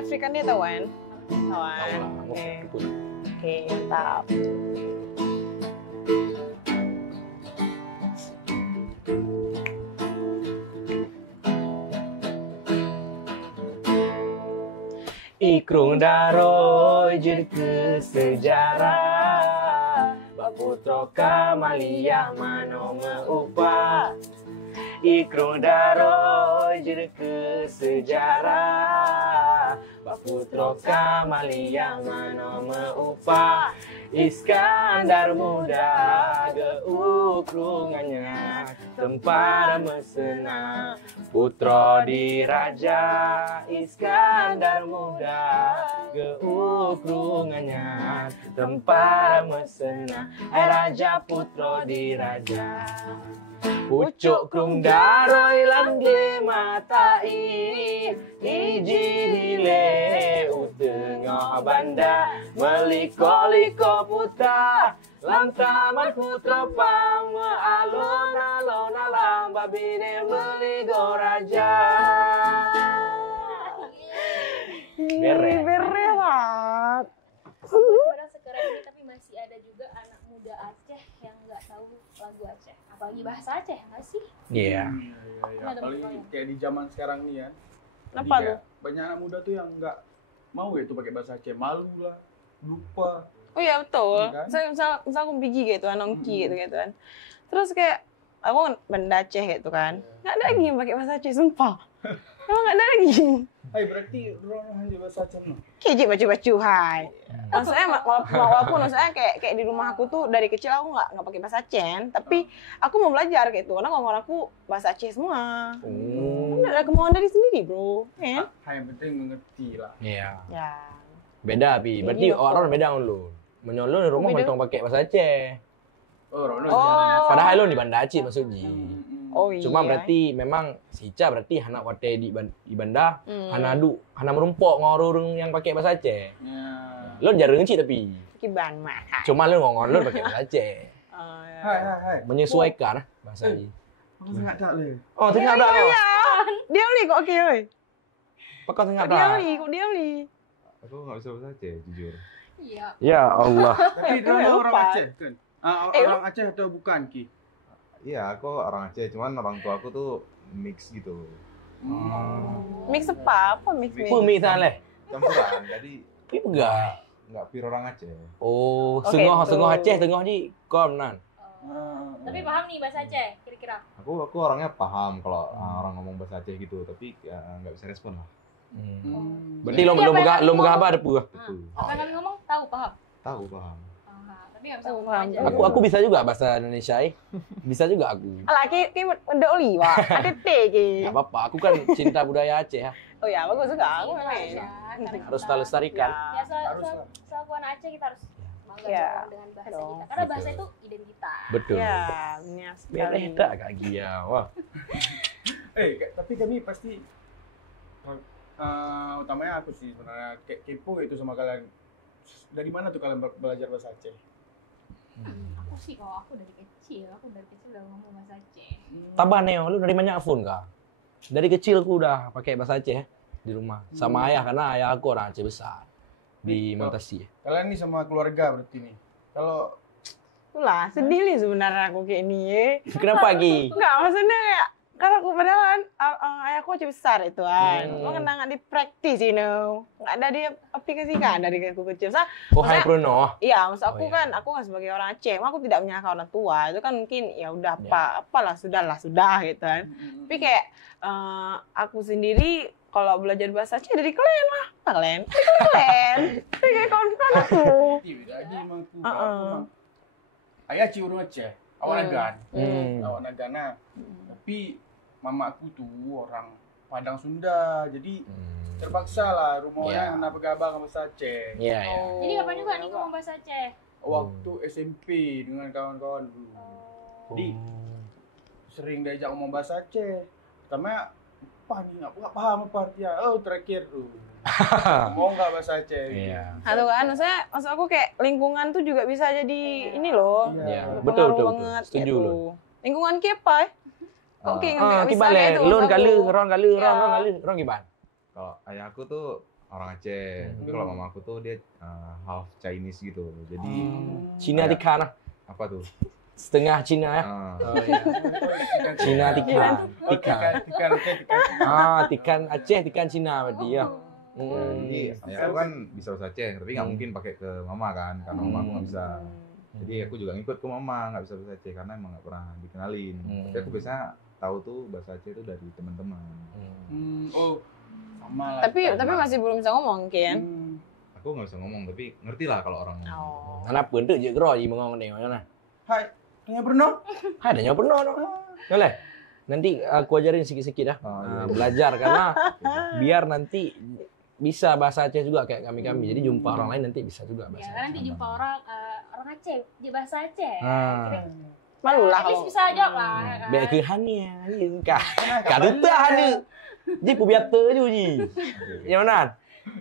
African dia tahu kan? Tahu kan? Oke, mantap. Ikrung daro jirke sejarah Baputro kamalia mano meupa Ikrung daro jirke sejarah Baputro kamalia mano meupa Iskandar muda geukrungannya tempara mesena Putro diraja Iskandar muda geukrungannya tempara mesena Raja Putro diraja Pucuk krung daroi lamgle matai Iji hile utengah banda Meliko-liko puta Lam taman putro pang Alon-alon alam babine meligo raja Bere banget. Orang sekarang ini tapi masih ada juga anak muda Aceh yang nggak tahu lagu Aceh, apalagi bahasa Aceh nggak sih? Iya. Apalagi kayak di zaman sekarang nih ya. Kenapa Jadi tuh? kayak banyak anak muda tuh yang nggak mau ya tuh pakai bahasa Aceh, malu lah, lupa. Oh iya betul. Iya kan? Misal aku pergi gitu, nongki gitu kan. Terus kayak aku kan banda Aceh gitu kan. Nggak ada lagi yang pakai bahasa Aceh, sumpah. Emang nggak ada lagi. Hai berarti orang hanya bahasa Aceh no? Kejip bacu-bacu hai. Maksudnya walaupun maksudnya kayak di rumah aku tuh dari kecil aku nggak pakai bahasa Aceh, tapi aku mau belajar gitu karena ngomong aku bahasa Aceh semua. Kan ada kemauan dari sendiri bro, kan? Hai yang penting mengerti lah. Iya. Ya. Beda Pi. Berarti Iya, betul. orang beda dengan lu. Menyolong di rumah Beda. mentong pakai bahasa Aceh. Oh, Rono. Oh. Padahal lu di Banda Aceh maksudnya. Oh iya. Cuma berarti memang si Ica berarti anak wate di Banda, Hmm. hana merumpok ngorong yang pakai bahasa Aceh. Ya. Lu jarang ngeci tapi. Kiban mah. Cuma lu ngomong lu pakai bahasa Aceh. Oh, ya. Hai. Menyesuaikan bahasa ini. Aku sangat tak le. Oh, tengah dah kau. Dia beli kok oke oi. Kau tengah Kok dia dah. beli, kok dia beli. Aku nggak bisa bahasa Aceh, jujur. Iya. Ya Allah. Tapi Aku Rono orang lupa. Aceh kan? Orang Aceh atau bukan Ki? Iya, aku orang Aceh, cuman orang tua aku tuh mix gitu. Mix apa? Apa mix? Pumi sana leh. Campuran, jadi Pi enggak. nggak pure orang Aceh. Oh, Oke, sengah betul. sengah Aceh tengah di kom nan. Tapi paham nih bahasa Aceh kira-kira? Aku orangnya paham kalau orang ngomong bahasa Aceh gitu, tapi ya, nggak bisa respon lah. Berarti Jadi lo apa yang lo ngomong? apa ada puah. Betul. Apa yang ngomong tahu paham? Tahu paham. Tapi nggak bisa Oh, ngomong paham. aja. Aku bisa juga bahasa Indonesia. Bisa juga aku. Alah, ki udah oli wah. Ada teh ki. Gak apa-apa, aku kan cinta budaya Aceh ya. Oh ya, bagus juga. Aku Cinta memang. Aisyah, karena Harus kita- kita lestarikan. Ya, Harus lah. selaku anak Aceh kita harus bangga Ya. dengan bahasa Dong. kita. Karena bahasa Betul. itu identitas. Betul. Ya, benar sekali. Beda Kak Gia. Wah. Tapi kami pasti utamanya aku sih sebenarnya kayak kepo itu sama kalian. Dari mana tuh kalian belajar bahasa Aceh? Aku sih kalau aku dari kecil udah ngomong bahasa Aceh. Tabah Neo, lu dari mana phone Kak? Dari kecil aku udah pakai bahasa Aceh ya, di rumah. Sama ayah karena ayah aku orang Aceh besar di Montasi. Kalian nih sama keluarga berarti nih. Kalau Itulah, sedih nih sebenarnya aku kayak ini ya. Kenapa Gi? Enggak, maksudnya kayak karena aku padahal kan ayahku Aceh besar itu kan. Mau kena nggak dipraktis you know. Nggak ada dia aplikasikan dari aku kecil. Oh, hai Bruno. Iya, maksud aku Oh, iya. kan, aku kan sebagai orang Aceh, aku tidak menyalahkan orang tua. Itu kan mungkin ya udah Iya. apalah sudah gitu kan. Tapi kayak aku sendiri kalau belajar bahasa Aceh dari kalian lah. Apa kalian? Kalian. Tapi kayak kawan-kawan aku. beda aja emang aku. Heeh. Ayah cium Aceh, awak nagan. Hmm. Awak nagana. Tapi mama aku tuh orang Padang Sunda. Jadi terpaksa lah rumahnya Iya. kena pegabah sama bahasa Aceh. Iya, ya. Jadi kapan juga nih ngomong bahasa Aceh? Waktu SMP dengan kawan-kawan dulu. Jadi sering diajak ngomong bahasa Aceh. Pertama, apa nih? Aku nggak paham apa artinya. Oh, terakhir tuh. Mau nggak bahasa Aceh? Iya. Atau kan, maksud aku kayak lingkungan tuh juga bisa jadi ini loh. Iya, berpengaruh betul, betul, betul. banget Setuju gitu. lu. Lingkungan kepa Kok kayak nggak bisa Gimana? kayak itu Lun maksud kali, aku. orang kali, Iya. orang gimana? Kalau ayah aku tuh orang Aceh. Tapi kalau mama aku tuh dia half Chinese gitu. Jadi Cina kayak- Tikan lah. apa tuh? Setengah Cina ya. Ah, Cina Tikan. Oh, Tikan. tikan. Tikan Aceh, Tikan Cina berarti ya. jadi ayah aku kan bisa bahasa Aceh, tapi nggak mungkin pakai ke mama kan, karena mama aku nggak bisa. Jadi aku juga ngikut ke mama, nggak bisa bahasa Aceh karena emang nggak pernah dikenalin. Tapi aku biasanya tahu tuh bahasa Aceh itu dari teman-teman. Oh, sama lah. Tapi masih belum bisa ngomong, Ken. Aku nggak bisa ngomong, tapi ngerti lah kalau orang ngomong. Oh. Kenapa ente je gero ji mengong ni mana? Hai, tanya pernah? Hai dah nyoba no. Boleh. Nanti aku ajarin sikit-sikit dah. Oh, iya. Belajar karena biar nanti bisa bahasa Aceh juga kayak kami-kami. Jadi jumpa orang lain nanti bisa juga Ya, bahasa karena nanti Aceh. jumpa orang Aceh, di bahasa Aceh. Malu lah At least kalau. bisa jawab lah. Ya kan? Biar ke hani ni kah. Kah tuta hani. Ji pubiata je ji. Yang mana?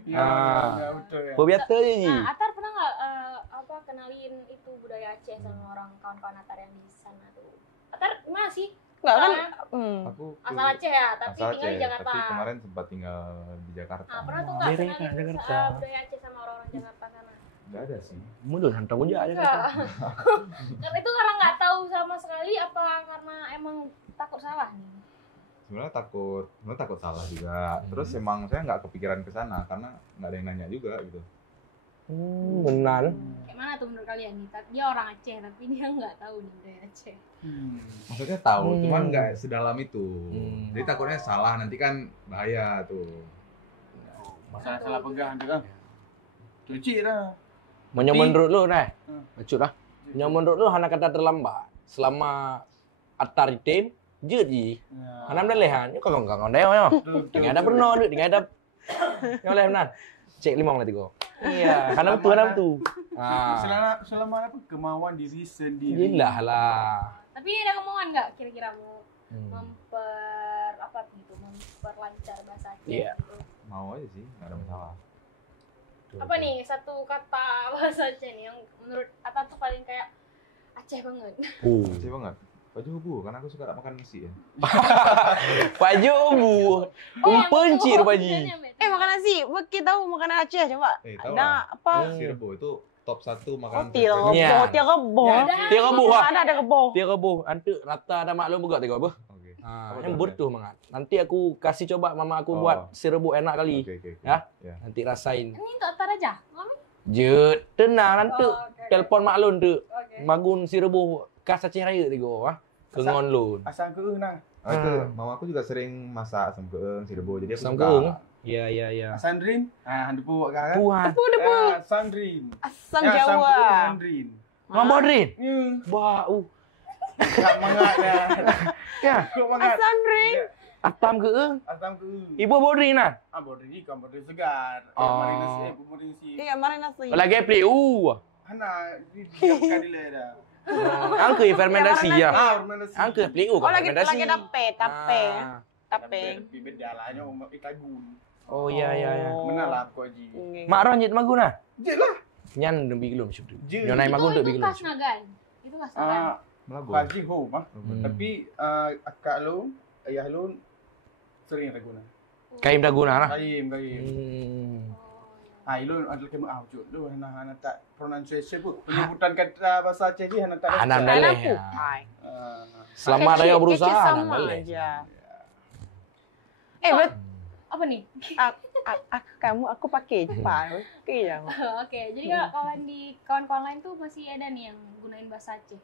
Ya, betul ya. Pubiata je ji. Nah, Atar pernah nggak kenalin itu budaya Aceh sama orang kawan-kawan Atar yang di sana tuh? Atar masih Enggak kan? Aku asal Aceh ya, tapi asal tinggal di Aceh, Jakarta. tapi kemarin sempat tinggal di Jakarta. Nah, pernah tuh nggak Daerah kenalin Jakarta. budaya Aceh sama orang-orang Jakarta sana? Nggak ada sih. Mudun hantar aja aja. Enggak. Karena itu karena nggak tahu sama sekali apa karena emang takut salah nih? Sebenarnya takut salah juga. Terus emang saya nggak kepikiran ke sana karena nggak ada yang nanya juga gitu. Benar. Kayak mana tuh menurut kalian nih? Dia orang Aceh tapi dia nggak tahu nih budaya Aceh. Maksudnya tahu, Hmm. cuman nggak sedalam itu. Hmm. Jadi takutnya salah, nanti kan bahaya tuh. Salah pegang tu kan. Cuci dah. Menyo menurut lu nah. Hmm. Bacut lah. Menyo menurut lu hana kata terlambat. Selama atar tim je ji. Hanam dah lehan. Ni kalau enggak ngondeo yo. Dengan ada pernah duk, dengan ada. Yang oleh benar. Cek 5 menit go. Iya, hanam tu. Selama apa kemauan diri sendiri. Gila lah. Tapi ada kemauan nggak kira-kira mau memperlancar bahasa Aceh? Iya. Gitu? Mau aja sih, nggak ada masalah. Apa nih satu kata bahasa Aceh nih yang menurut Atta tuh paling kayak Aceh banget? Aceh banget. Baju bu, karena aku suka makan nasi ya. Baju bu. Umpenci rupaji. Makan nasi. Kita tahu makanan Aceh coba. Tahu Ada lah. apa? Si Rebo itu top 1 makanan Tiga favorit. Iya. rebo, tiga rebo. Tiga rebo ah. Ada rebo. Tiga rebo. Antu rata ada maklum juga tiga rebo. Oke. Yang butuh mangat. Nanti aku kasih coba mama aku buat si rebuk enak kali. Oke. Ya? Ya. Nanti rasain. Ini untuk Atta aja, Mami? Je, tenang nanti oke. telpon maklum tu. Oke. Magun si rebuk kas Aceh Raya tiga ah. Kengon lun. Asam ke nah. Itu mama aku juga sering masak asam keeng, si Rebo. Jadi aku Asam suka. keeng? Ya. Asam rin. Handu buat kan. Puan. Asam rin. Asam Asam Jawa. keeng rin. Ngomong Rin. Ya. Bau. Tak mangat dah. Ya. Kok mangat. Asam ring. Atam keeng. Asam keeng. Ibu bau Rin lah. Border ni kan border segar. Oh. Marinasi, marinasi. Iya, mari nasi. Lagi play. Hana, dia dile dah. Angke fermentasi ya. Marinasi. Angke play Oh, lagi fermentasi. tape. Tape. Tapi beda lah nya umat ikagun. Oh ya. Mana lah aku aji. Mak ron jit maguna. Je lah. Nyan lebih belum syukur. Je. Nyonai magun tu Itu lebih khas belum. Nagan. Itu khas Nagan. Melabu. Kaji ho mah. Tapi akak lu, ayah lu sering guna. Kaim dah guna lah. Kaim. Oh, Ilun adalah kema awjud lu hana tak pronunciation pun. Penyebutan kata bahasa Aceh ni hana tak. Hanam Anak daleh. aku. Selama Kecil- raya kecil berusaha hanam sama daleh. aja. apa nih? Aku pakai cepat. Oke ya. Oke, jadi kalau kawan-kawan lain tuh masih ada nih yang gunain bahasa Aceh.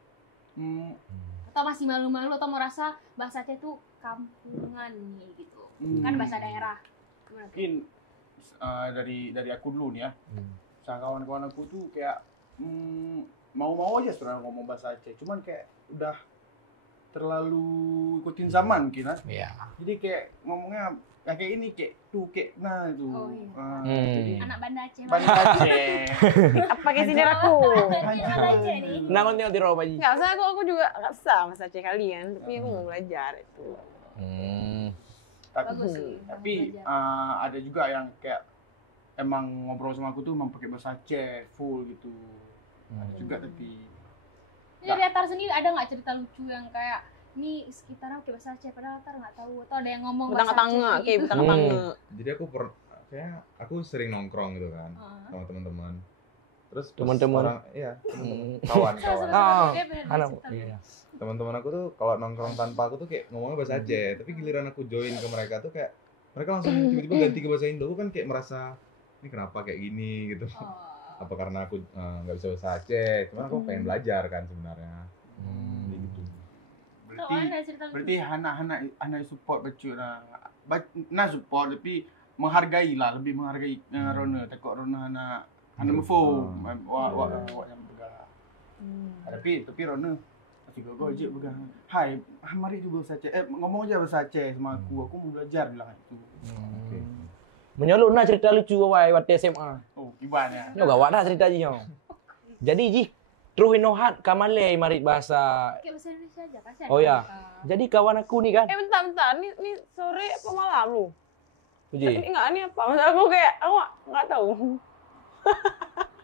Atau masih malu-malu atau merasa bahasa Aceh tuh kampungan nih gitu. Kan bahasa daerah. Gimana tuh? Mungkin dari aku dulu nih ya. Kawan-kawan aku tuh kayak mau-mau aja sebenarnya ngomong bahasa Aceh. Cuman kayak udah terlalu ikutin zaman mungkin lah. Iya. Jadi kayak ngomongnya kayak ini kayak nah itu. Oh, iya. Jadi Anak Banda Aceh lah. Banda Aceh. Pakai sindir aku. Anak Aceh nih. Nangon tengok di rawa paji. Enggak, soalnya aku juga enggak bisa bahasa Aceh kalian, tapi aku mau belajar itu. Bagus sih. Tapi ada juga yang kayak emang ngobrol sama aku tuh emang pakai bahasa Aceh full gitu. Ada juga tapi Jadi dari Atar sendiri ada nggak cerita lucu yang kayak ini sekitarnya pakai bahasa Aceh padahal Atar nggak tahu atau ada yang ngomong bahasa Betang-tanga, Aceh kayak gitu? betang-tanga. Jadi aku kayak aku sering nongkrong gitu kan sama teman-teman. Terus pas Teman-teman. iya, teman-teman, kawan-kawan. Anak. Iya. Teman-teman aku tuh kalau nongkrong tanpa aku tuh kayak ngomongnya bahasa Aceh, tapi giliran aku join ke mereka tuh kayak mereka langsung tiba-tiba ganti ke bahasa Indo. Aku kan kayak merasa ini kenapa kayak gini gitu. Apa karena aku nggak bisa bahasa Aceh? Cuma aku pengen belajar kan sebenarnya. Gitu. Berarti anak support baju nah support tapi menghargai lah, lebih menghargai Rona. Takut Rona anak mufo wak yang pegang. Tapi Rona juga gue je pegang. Hai, mari juga bahasa Aceh. Ngomong aja bahasa Aceh sama aku mau belajar bilang itu. Oke. Menyolok nak cerita lucu awal waktu SMA. Oh, gimana? Yo gawat dah cerita je. Jadi ji terus inohat kamale marit bahasa. Kayak bahasa Indonesia aja kasihan. Oh ya. Jadi kawan aku nih kan. Bentar. Ini sore apa malam lu? Ji. Ini enggak, ini apa? Maksud aku kayak aku enggak tahu.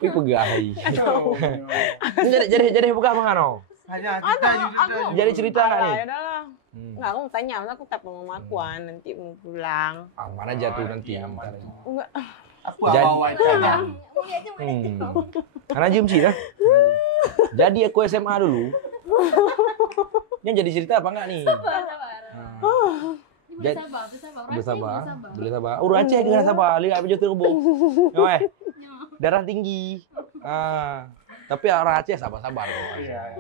Pi pegai. Oh, Jadi buka mangano. hanya Jadi cerita enggak nih? Ya udahlah. Enggak, aku mau tanya, maksud aku telepon sama aku nanti mau pulang. Mana jatuh nanti. Enggak. Aku bawa aja. Karena jam sih dah. Jadi aku SMA dulu. Yang jadi cerita apa enggak nih? Sabar. Boleh sabar. Urut Aceh kena sabar. Lihat baju terbuk. Weh. Darah tinggi. Tapi orang Aceh sabar-sabar. Iya.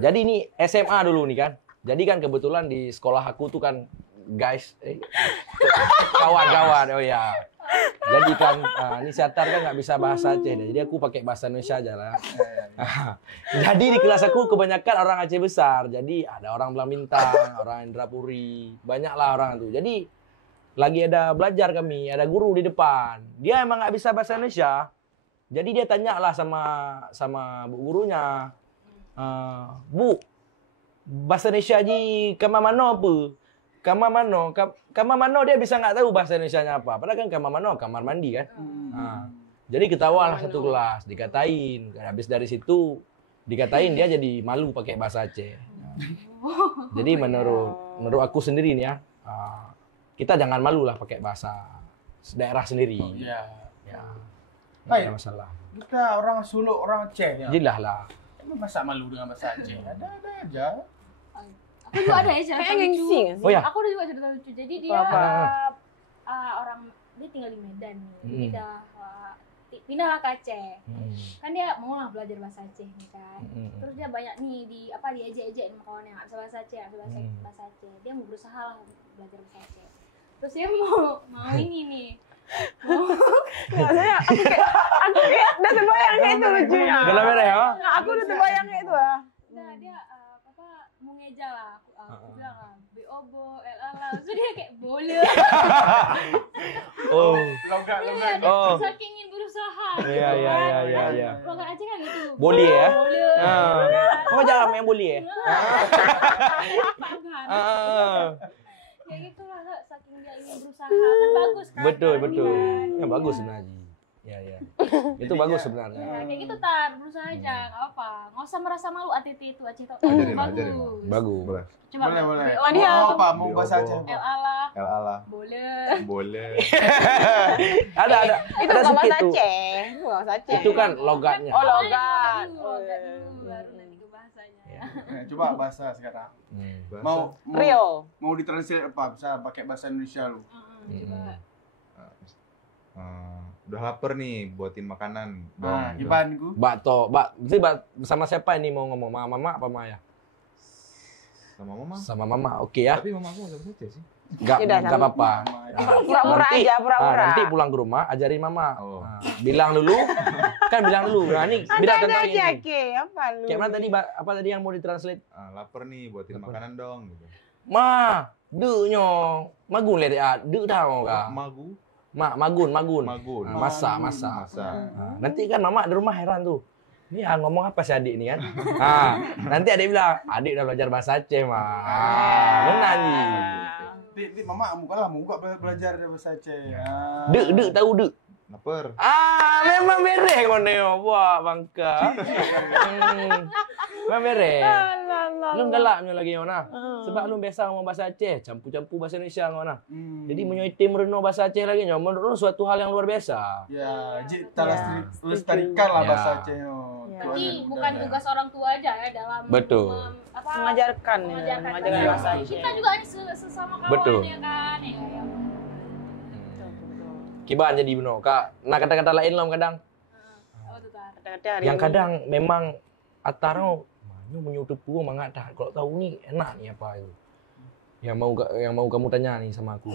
Jadi ini SMA dulu nih kan. Jadi kan kebetulan di sekolah aku tuh kan guys, kawan-kawan. Oh ya. Jadi kan ini Syatar kan nggak bisa bahasa Aceh. Jadi aku pakai bahasa Indonesia aja lah. Jadi di kelas aku kebanyakan orang Aceh besar. Jadi ada orang Belang Bintang, orang Indrapuri, banyaklah orang tuh. Jadi lagi ada belajar kami, ada guru di depan. Dia emang nggak bisa bahasa Indonesia. Jadi dia tanya lah sama bu gurunya, Bu, bahasa Indonesia ji kamar mano apa? Kamar mano dia bisa nggak tahu bahasa Indonesianya apa. Padahal kan kamar mano kamar mandi kan. Jadi ketawa lah satu kelas, dikatain. Habis dari situ dikatain dia jadi malu pakai bahasa Aceh. Jadi menurut aku sendiri nih ya, kita jangan malu lah pakai bahasa daerah sendiri. Iya. Ya. Hai, Tidak ada masalah. kita orang Solo, orang Aceh ya. Jilah lah. Masa malu dengan bahasa Aceh? Ada aja. Aku juga ada ya cerita Kayak lucu. gengsi nggak sih? Oh ya. Aku ada juga cerita lucu. Jadi dia Apa? orang dia tinggal di Medan nih. Pindahlah ke Aceh. Kan dia mau lah belajar bahasa Aceh nih kan. Terus dia banyak nih diejek-ejek sama kawan yang nggak bisa bahasa Aceh, bahasa Aceh. Dia mau berusaha lah belajar bahasa Aceh. Terus dia mau ini nih. Enggak, aku kayak udah terbayang kayak itu lucunya. Dalam merah ya? Nggak, aku udah terbayang kayak itu lah. Nah, dia mau ngeja lah. Aku bilang lah, B-O-B-O, L-A-L-A. Terus dia kayak boleh. Oh. Logat. Oh. Saking ingin berusaha. Iya. Logat Aceh kan gitu. Boleh ya? Boleh. Kau jangan main boleh ya? Ya gitu lah, saking dia ingin berusaha. Kan bagus kan? Betul. Kan? Ya bagus sebenarnya. Ya. Itu bagus sebenarnya. Ya, kayak gitu Tar, berusaha aja, nggak apa. Nggak usah merasa malu ATT itu Aceh tuh. Ajarin, Bagus. Bagus. Boleh. Coba. Boleh. Oh, dia Mau apa? Mau bahasa Aceh? L-A-L-A. L-ala. Boleh. Ada. Itu Ada bukan bahasa sedikit tuh. Aceh. Itu bukan bahasa Aceh. Itu kan logatnya. Oh, logat. Logat dulu, baru nanti ke bahasanya. Coba bahasa sekarang. Bahasa. Mau Real. mau ditranslate apa? Bisa pakai bahasa Indonesia lu. Coba. Udah lapar nih, buatin makanan. Gimana gua? Jadi sama siapa ini mau ngomong? Mama apa Maya? Sama mama. Sama mama. Oke ya. Tapi mama aku nggak bisa Aceh sih. Yaudah, Enggak apa-apa. Pura-pura aja, pura-pura. Nanti pulang ke rumah ajarin mama. Oh. Bilang dulu. Bilang dulu. Nah, ini bilang tentang ini. Apa lu? Kayak mana tadi apa tadi yang mau ditranslate? Lapar nih, buatin makanan dong. Gitu. Ma, deknya. Magun le dia. Dek dah mau ka. Magu. Magun. Masak. Nanti kan mama di rumah heran tuh. Ini ngomong apa sih adik ini kan? Nanti adik bilang, adik udah belajar bahasa Aceh, mah. Benar nih. Di mama mau juga belajar bahasa Aceh. Dek tahu dek. Lapar. Memang beres ngone wah bangka. Memang beres. Lu galaknya lagi Yona. Sebab lu biasa ngomong bahasa Aceh, campur-campur bahasa Indonesia ngono. Jadi menyoitim mereno bahasa Aceh lagi, menurut lu suatu hal yang luar biasa. Ya, kita lestarikan lah bahasa Aceh. Tapi bukan tugas orang tua aja ya dalam Betul. Mengajarkan bahasa Aceh. Kita juga sesama kawan Betul. ya kan. Ya. Kiban jadi benar, Kak. Nah kata-kata lain lah kadang. Oh tuh kan. Kata-kata hari Yang ini. kadang memang ataro manyo menyutupu mangat dah. Kalau tahu ni enak ni apa itu. Yang mau kamu tanya nih sama aku.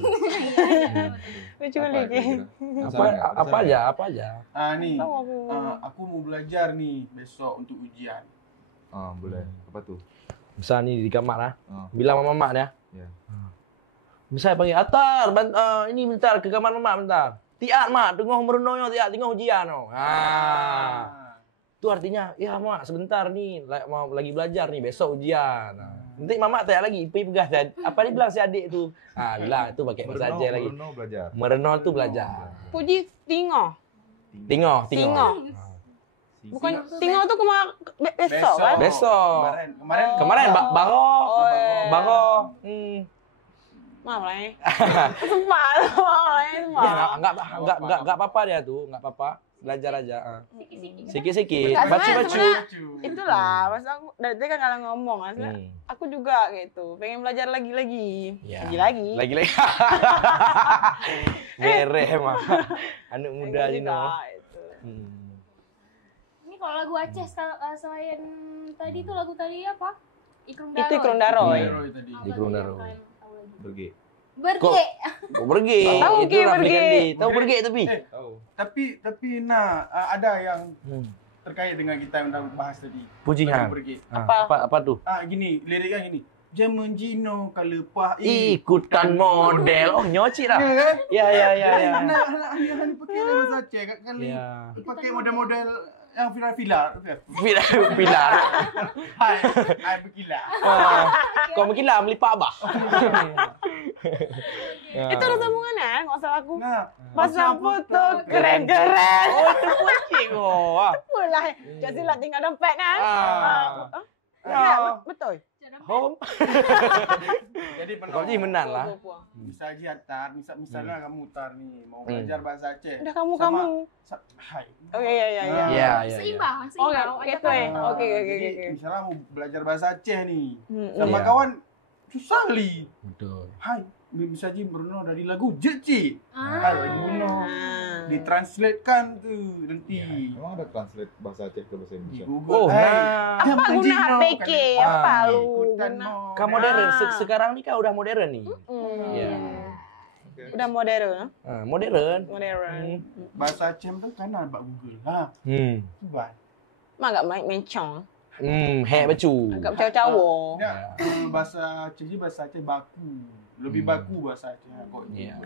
Lucu lagi. Apa aja. Nih, aku mau belajar nih besok untuk ujian. Boleh. Apa tuh? Misal nih di kamar lah. Bilang sama mama ya. Ya. Misal panggil Atar, ini bentar ke kamar mama bentar. Tiat mak, tengok merenungnya tiat, tengok ujian no. Itu artinya, ya mak sebentar nih, mau lagi belajar nih besok ujian. Nanti mama tanya lagi, pergi pegas apa dia bilang si adik tu? Bilang itu pakai bahasa Aceh lagi. Merenung belajar. Merenung tu belajar. Puji tingo. Tingo. Bukan tingo tuh besok kan? Besok. Kemarin Baro. Maaf lah ya. Sumpah lah. Enggak apa-apa dia tuh, enggak apa-apa. Belajar aja. Sikit-sikit. Enggak, Baca-baca. Itulah, masa aku dari tadi kan kalau ngomong, maksudnya aku juga gitu, pengen belajar lagi-lagi. Ya. Lagi-lagi. Lagi. Mereh mah. Anak muda Pengen ni juga, no. itu. Ini kalau lagu Aceh selain tadi tuh lagu tadi apa? Ikrum Daro. Itu Ikrum Daro. tadi. Ikrum Daro. Berge. Kok berge? Tahu Itu ke Rafli berge? Kandi. Tahu berge tapi. Tahu. Tapi ada yang terkait dengan kita yang dah bahas tadi. Pujian. Lagu Berge. Apa tuh? Gini, liriknya gini. Jaman jino kalepah Ikutan model. Oh, nyoci dah. Ya kan? Ya. Anak ahli pakai bahasa Aceh kali. Ya. Pakai model-model yang viral-viral. Pilar. Hai berkilah. Kau mungkin lah melipat abah. Itu ada sambungannya, nggak salah aku. Nah, Pasang foto keren-keren. Oh, itu kucing. Oh. Apalah, jangan silat tinggal dompet kan? Ya, betul. Home. jadi Kau jadi menang lah. Bisa aja Tar, misalnya kamu Tar nih mau belajar bahasa Aceh. Udah kamu. Hai. Oh iya. Iya. Seimbang. Oh, gitu ya. Oke. Jadi, misalnya mau belajar bahasa Aceh nih. Sama Iya. kawan susah kali. Betul. Hai, bisa aja berenang dari lagu Jeci. Lagu Buno. Ditranslatekan tuh nanti. Emang ada translate bahasa Aceh ke bahasa Indonesia? Google. Oh, Hai. nah. Apa guna HPK? Apa lu Ikutan guna? no. Kan modern. Sekarang ni kan udah modern nih. Iya. Udah modern. Modern. Bahasa Aceh tuh kan ada Google. Coba. Mah enggak mencong. Hek becu. Agak cawo-cawo. Ya, bahasa Aceh baku. Lebih baku bahasa Aceh kok. Iya.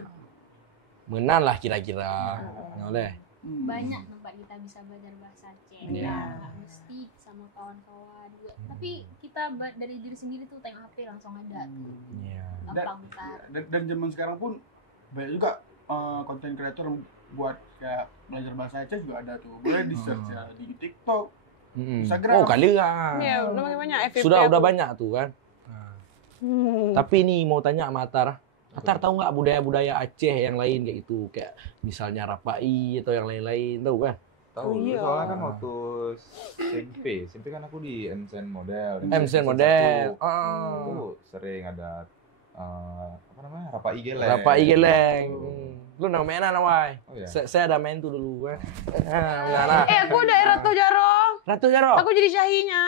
Menan lah kira-kira. Oleh. Banyak tempat kita bisa belajar bahasa Aceh. Iya. Nggak mesti sama kawan-kawan juga. Tapi kita dari diri sendiri tuh tengok HP langsung ada tuh. Iya. Gampang bentar. Dan zaman sekarang pun banyak juga konten kreator buat kayak belajar bahasa Aceh juga ada tuh. Boleh di search ya di TikTok, Instagram. Oh, kali lah. Iya, udah makin banyak FYP. Sudah banyak tuh kan. Tapi nih mau tanya sama Atar. Atar tahu nggak budaya-budaya Aceh yang lain kayak gitu, kayak misalnya Rapai atau yang lain-lain, tahu kan? Tahu, Oh, iya. soalnya kan waktu SMP kan aku di MCN Model. MCN Model. Itu sering ada apa namanya? Rapai Geleng. Rapai Geleng. Lu nama mainan awai. Oh iya. Saya ada main tuh dulu kan. Nah. Aku daerah Ratu Jarong. Ratu Jaro. Aku jadi syahinya.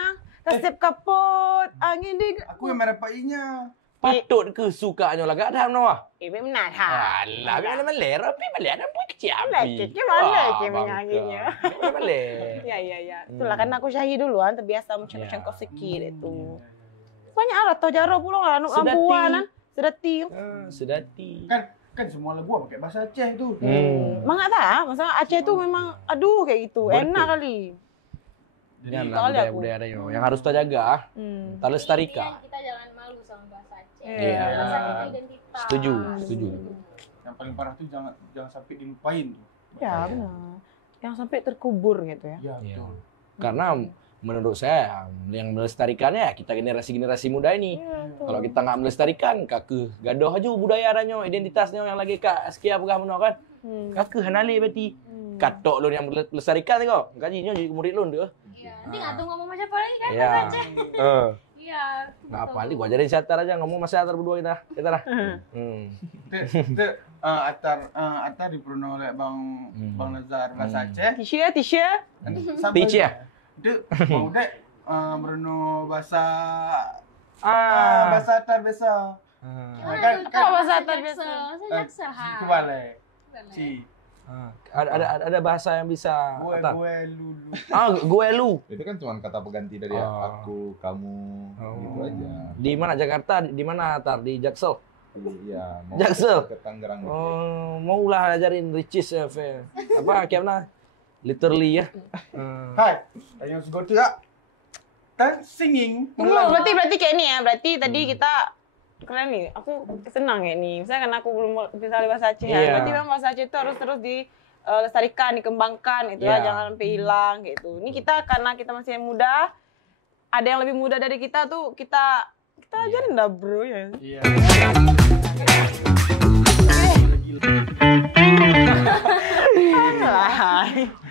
Resep kapot, angin di. Aku yang merapainya. Patut ke sukanya lah gak ada Noah. Benar ha. Alah, kan Malay, Rapi Malay ada pun kecil api. Lecetnya mana menyanyinya? Malay. Ya. Itulah kan aku syahi duluan, terbiasa mencengkok sedikit itu. Banyak Ratu Jarong pula anu lampuan kan. Sedati. Sedati. Kan semua lagu pakai bahasa Aceh tuh. Mangat tak? Masalah Aceh tu memang aduh kayak gitu. Betul. Enak kali. Ini Kali aku. budaya yang harus kita jaga. Kita lestarikan. Kita jangan malu sama bahasa Aceh. Iya. Bahasa kita identitas. Setuju. Yang paling parah tuh jangan sampai dilupain tuh. Ya benar. Yang sampai terkubur gitu ya. Ya, Iya. betul. Karena menurut saya yang melestarikannya kita generasi muda ini. Kalau kita nggak melestarikan, kakek gaduh aja budaya adanya, identitasnya yang lagi kak sekia pegah menok kan. Kakek hanali berarti. Katok lu yang melestarikan kok. Gajinya jadi murid lu tuh. Iya, nanti nggak tahu ngomong macam apa lagi kan Iya. bahasa Aceh. Iya. Nggak apa nih, gua ajarin Syatar aja ngomong sama Syatar berdua kita lah. Itu Atar diperuno oleh Bang Nazar bahasa Aceh. Tisha. Tisha. Itu Bang Udek beruno bahasa Ah. bahasa Atar biasa. Gimana tuh? Apa bahasa Jaksel? biasa? Saya Jaksel. Ha. Kebalik. Kebalik. Ci. Ada bahasa yang bisa Atar. Gue lulu. Gue lu. Itu kan cuma kata pengganti dari aku, kamu, gitu aja. Di mana Jakarta? Di mana Atar? Di Jaksel. Iya, mau Jaksel. ke Tangerang. Oh, maulah ajarin Ricis apa kayak literally ya. Hai, yang segotu ya. Tan singing. Tunggu, berarti kayak ini ya. Berarti tadi kita keren nih. Aku senang ya nih. Misalnya karena aku belum bisa bahasa Aceh. Iya. Berarti memang bahasa Aceh itu harus terus dilestarikan, dikembangkan gitu Iya. lah. Jangan sampai hilang gitu. Ini kita karena kita masih muda, ada yang lebih muda dari kita tuh kita ajarin dah bro ya. Iya.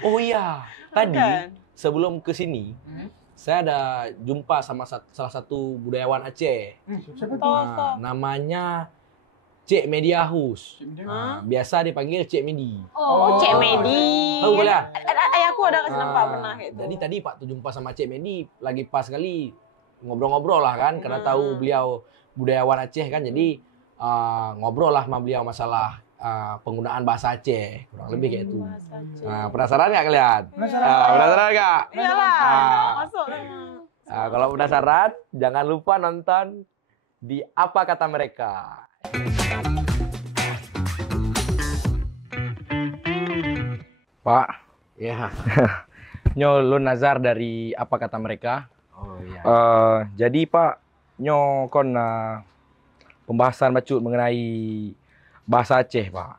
Oh iya, tadi Bukan. sebelum ke sini saya ada jumpa sama salah satu budayawan Aceh. Siapa tuh? Toh. Namanya Cik Mediahus. Biasa dipanggil Cik Medi. Oh, Cik Medi. Tahu boleh? Ayahku ada kasih nampak pernah gitu. Jadi tadi Pak tuh jumpa sama Cik Medi lagi pas kali ngobrol-ngobrol lah kan karena tahu beliau budayawan Aceh kan jadi ngobrol lah sama beliau masalah penggunaan bahasa Aceh kurang lebih kayak itu. Nah, penasaran nggak kalian? Penasaran nggak? Iyalah, masuk. Kalau penasaran jangan lupa nonton di Apa Kata Mereka. Pak, ya. Nyo Lun Nazar dari Apa Kata Mereka. Oh iya. Jadi Pak, nyo kon pembahasan bacut mengenai bahasa Aceh, Pak.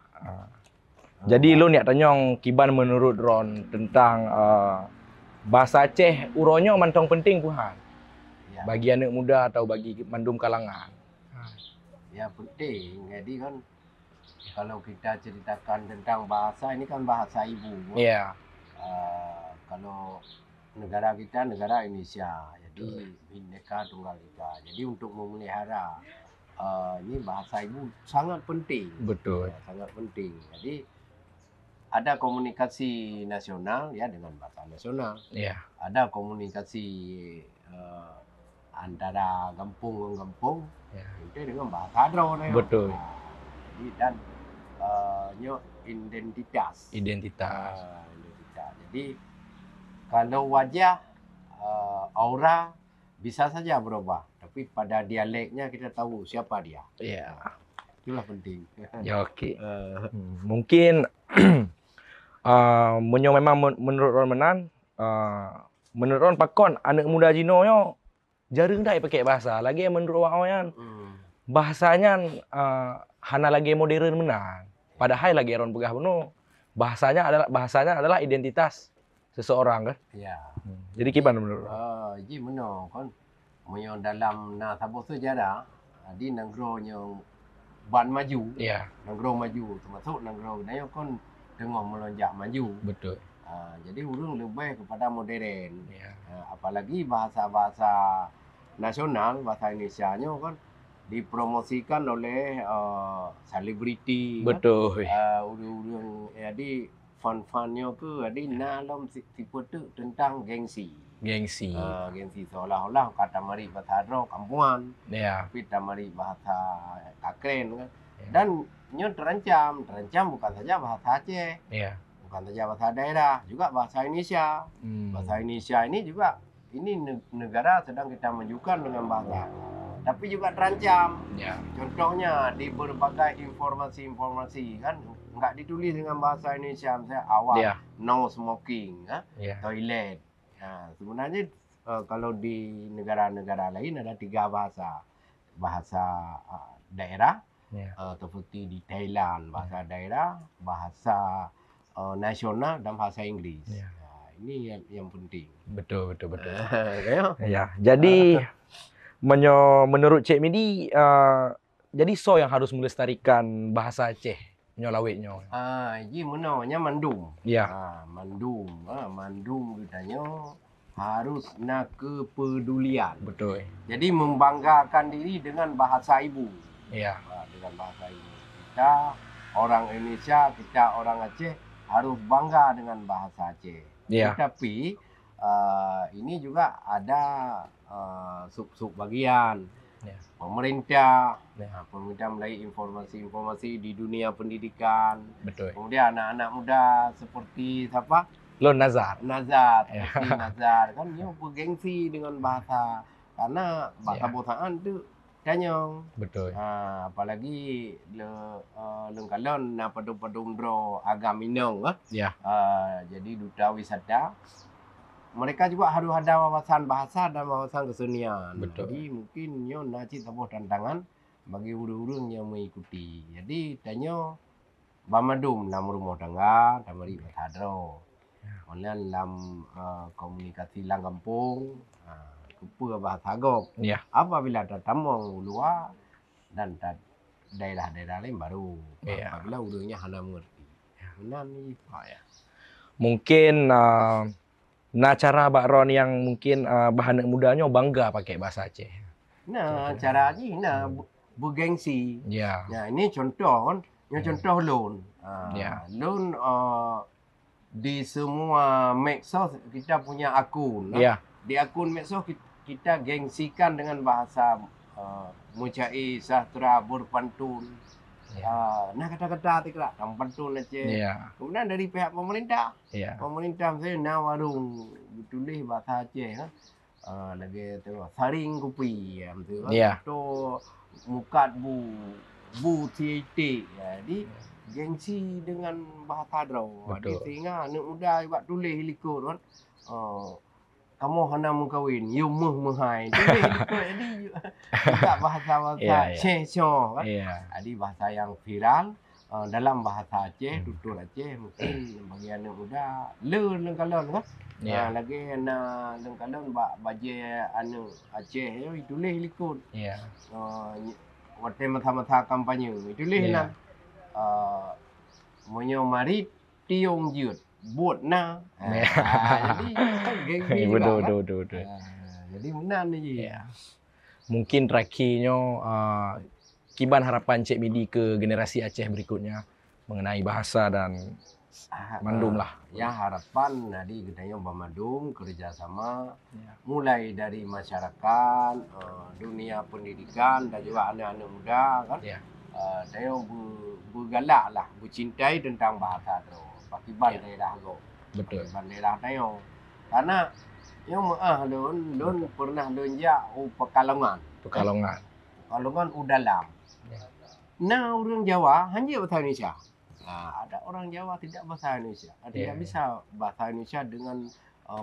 Jadi lu niat tanyong kiban menurut Ron tentang bahasa Aceh uronyo mantong penting puhan. Ya, Bagi anak muda atau bagi mandum kalangan. ya penting. Jadi kan kalau kita ceritakan tentang bahasa ini kan bahasa ibu. Iya. Kalau negara kita negara Indonesia, jadi Bhinneka Tunggal Ika. Jadi untuk memelihara ini bahasa ibu sangat penting. Betul. Ya, sangat penting. Jadi ada komunikasi nasional ya dengan bahasa nasional. Iya. Ada komunikasi antara kampung ke kampung Ya. itu dengan bahasa Hadro. Betul. Jadi dan identitas. Identitas. Identitas. Jadi kalau wajah aura bisa saja berubah, tapi pada dialeknya kita tahu siapa dia. Iya. Itulah penting. Ya oke. Mungkin menyo memang menurut Ron menan menurut Ron pakon anak muda Jino yo jarang dah pakai bahasa. Lagi menurut orang bahasanya hana lagi modern menan. Padahal lagi Ron pegah beno bahasanya adalah identitas seseorang kan. Ya. Jadi gimana menurut Ron? Jadi benar kan menyo dalam sabuk sejarah di negara ban maju. Iya, Negara maju termasuk negara Dayak kan tengah melonjak maju. betul. Jadi urang lebih kepada modern. Iya. Apalagi bahasa-bahasa nasional, bahasa Indonesianya kan dipromosikan oleh selebriti. Betul. Urang jadi fun-funnya ke jadi dalam tipe tu tentang gengsi. Gengsi. Gengsi seolah-olah kata mari bahasa Hadro kampungan, Iya. tapi tak mari bahasa Kakren kan. Ya. Dan nyo terancam bukan saja bahasa Aceh, Iya. bukan saja bahasa daerah, juga bahasa Indonesia. Bahasa Indonesia ini juga ini negara sedang kita majukan dengan bahasa, tapi juga terancam. Ya. Contohnya di berbagai informasi kan nggak ditulis dengan bahasa Indonesia, misalnya awal Iya. no smoking, Iya. toilet. Nah, sebenarnya kalau di negara-negara lain ada 3 bahasa, bahasa daerah. Iya. Seperti di Thailand bahasa daerah, bahasa nasional dan bahasa Inggris. Ya. ini yang penting. Betul. Ya. Ya, jadi menurut Cik Midi, jadi yang harus melestarikan bahasa Aceh, nyolawetnya. Ini namanya mandum. Ya. Mandum katanya harus nak kepedulian. Betul. Jadi membanggakan diri dengan bahasa ibu. Iya. Dengan bahasa ibu. Kita orang Indonesia, kita orang Aceh harus bangga dengan bahasa Aceh. Iya. Tetapi ini juga ada sub-sub bagian. Ya. Pemerintah, Ya. pemerintah melalui informasi-informasi di dunia pendidikan. Betul. Kemudian anak-anak muda seperti siapa? Lon Nazar. Nazar, Ya. seperti Nazar kan dia bergengsi dengan bahasa karena bahasa Ya. Botaan tu danyong. Betul. Apalagi lengkalon na padum-padum dro agam Minang Ya. jadi duta wisata mereka juga harus ada wawasan bahasa dan wawasan kesenian. Betul. Jadi mungkin nyo naci sebuah tantangan bagi urang-urang yang mengikuti. Jadi tanya bamadum nam rumah tangga damari bahadro. Online dalam komunikasi lang kampung, kupu bahasa Agok. Ya. Apabila datang luar dan daerah-daerah lain baru. Ya. Apabila urangnya hana mengerti. Benar ni. Ya. Mungkin cara Mbak Ron yang mungkin bahan mudanya bangga pakai bahasa Aceh. Nah, caranya bergengsi. Ya. Nah, ini contoh kan, yang contoh loan. Ya. Loan di semua medsos kita punya akun. Ya. Di akun medsos kita gengsikan dengan bahasa Mucai Sahtera Berpantun. Nah kata-kata tikra pantun aja. Ya. Kemudian dari pihak pemerintah, Ya. pemerintah saya nak warung tulis bahasa Aceh lagi tu saring kopi tu Ya. tu mukat bu titik. Jadi gengsi dengan bahasa Dro. Jadi Betul. sehingga anak muda juga tulis likut kan. Kamu hana mengkawin, you mehai. Tulis likut jadi juga bahasa-bahasa Ya, ya. Aceh kan. Iya. Jadi bahasa yang viral dalam bahasa Aceh, tutur Aceh mungkin bagi anak muda lengkalon kan. Ya. Lagi lengkalon baje anak Aceh tulis likut. Iya. Waktu masa-masa kampanye tulis Ya. nan menyomari tiung jut buat na. Jadi kan gengsi juga kan. Betul. Jadi benar ni. Ya. Mungkin terakhirnya kiban harapan Cik Midi ke generasi Aceh berikutnya mengenai bahasa dan mandum lah. Ya harapan tadi katanya Bamadum kerjasama Ya. mulai dari masyarakat, dunia pendidikan dan juga anak-anak muda kan. Ya. Saya bergalak lah, bercintai tentang bahasa tu. Pakiban Ya. daerah Agok. Betul. Pakiban daerah tayo. Karena yang lon pernah lonjak Pekalongan. Pekalongan. Pekalongan udalam. Ya. Nah, orang Jawa hanya bahasa Indonesia. Ada orang Jawa tidak bahasa Indonesia. Tidak Ya. bisa bahasa Indonesia dengan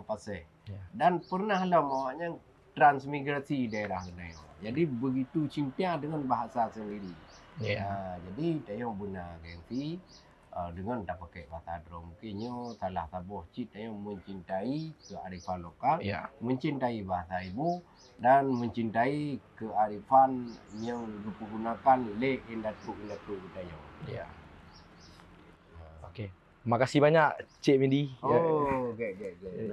fasih. Ya. Dan pernahlah maunya transmigrasi daerah Dayo. Jadi begitu cinta dengan bahasa sendiri. Ya. Jadi Dayo guna gengsi dengan tak pakai bahasa Dro. Mungkinnya salah satu cita yang mencintai kearifan lokal, Ya. mencintai bahasa ibu dan mencintai kearifan yang dipergunakan oleh indatu Dayo. Ya. Oke. Makasih banyak Cik Midi. Oh, okey.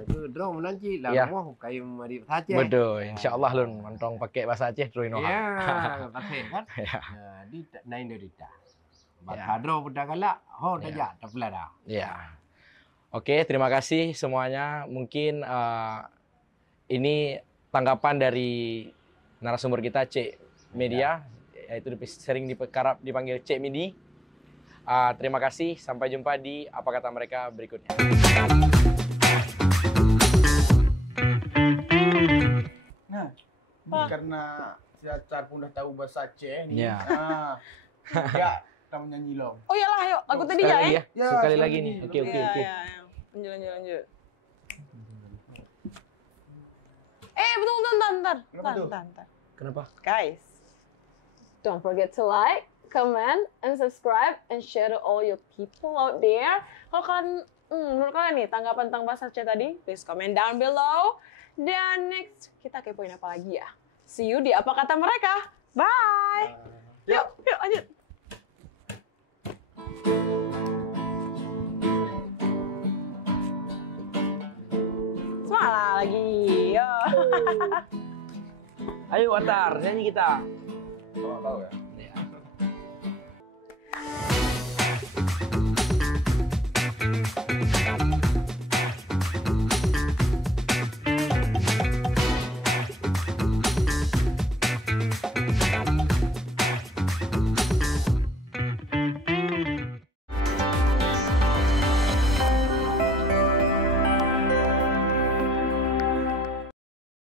Nak Dro menanci lah Ya. mau kayu mari bahasa Aceh. Betul. Insya-Allah lun mantong pakai bahasa Aceh terus inoha. Ya, pasal kan. Ya. Di nain derita. Ya. Bahasa Dro pada galak, Ya. tajak tak pelara. Ya. Oke, terima kasih semuanya. Mungkin ini tanggapan dari narasumber kita Cik Media, yaitu sering dipanggil Cik Midi. Terima kasih, sampai jumpa di Apa Kata Mereka berikutnya. Nah, ini karena si Acar pun dah tahu bahasa Aceh ni. Ya. Ya, kita menyanyi long. Oh iyalah, ayo. Aku tadi Sekali ya, lagi eh. ya. Ya, Sekali sekali lagi lagi. nih. Oke. Ya. Lanjut. Betul, bentar. Kenapa tuh? Bentar. Kenapa? Guys, don't forget to like, comment, and subscribe, and share to all your people out there. Kalau kalian menurut kalian nih tanggapan tentang bahasa Aceh tadi? Please comment down below. Dan next kita kepoin apa lagi ya? See you di apa kata mereka. Bye. Yuk lanjut. Semangat lagi. Yo. Ayo Atar, nyanyi kita. Tahu ya. Ya.